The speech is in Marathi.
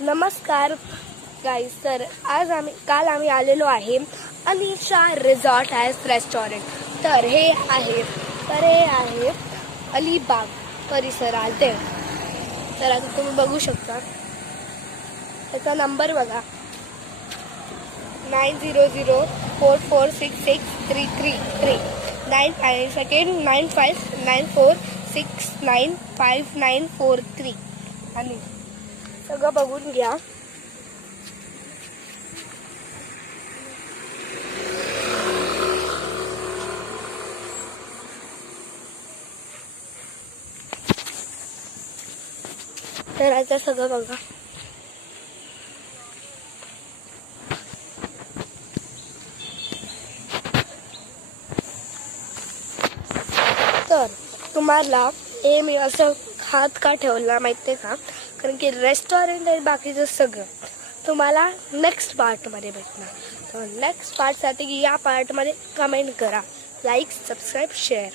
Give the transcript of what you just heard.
नमस्कार गाईस. तर काल आम्ही आलेलो आहे अनिशा रिसॉर्ट ॲज रेस्टॉरंट. तर हे आहे अलिबाग परिसरात. तर आता तुम्ही बघू शकता त्याचा नंबर बघा 9004466333 9594695943 आणि सगळं बघून घ्या. तर आता सगळं बघा. तर तुम्हाला हे मी असं हात का ठेवला माहिती आहे का? कारण की रेस्टॉरंट आणि बाकीचं सगळं तुम्हाला नेक्स्ट पार्टमध्ये भेटणार. तर नेक्स्ट पार्टसाठी या पार्टमध्ये कमेंट करा, लाईक, सबस्क्राईब, शेअर.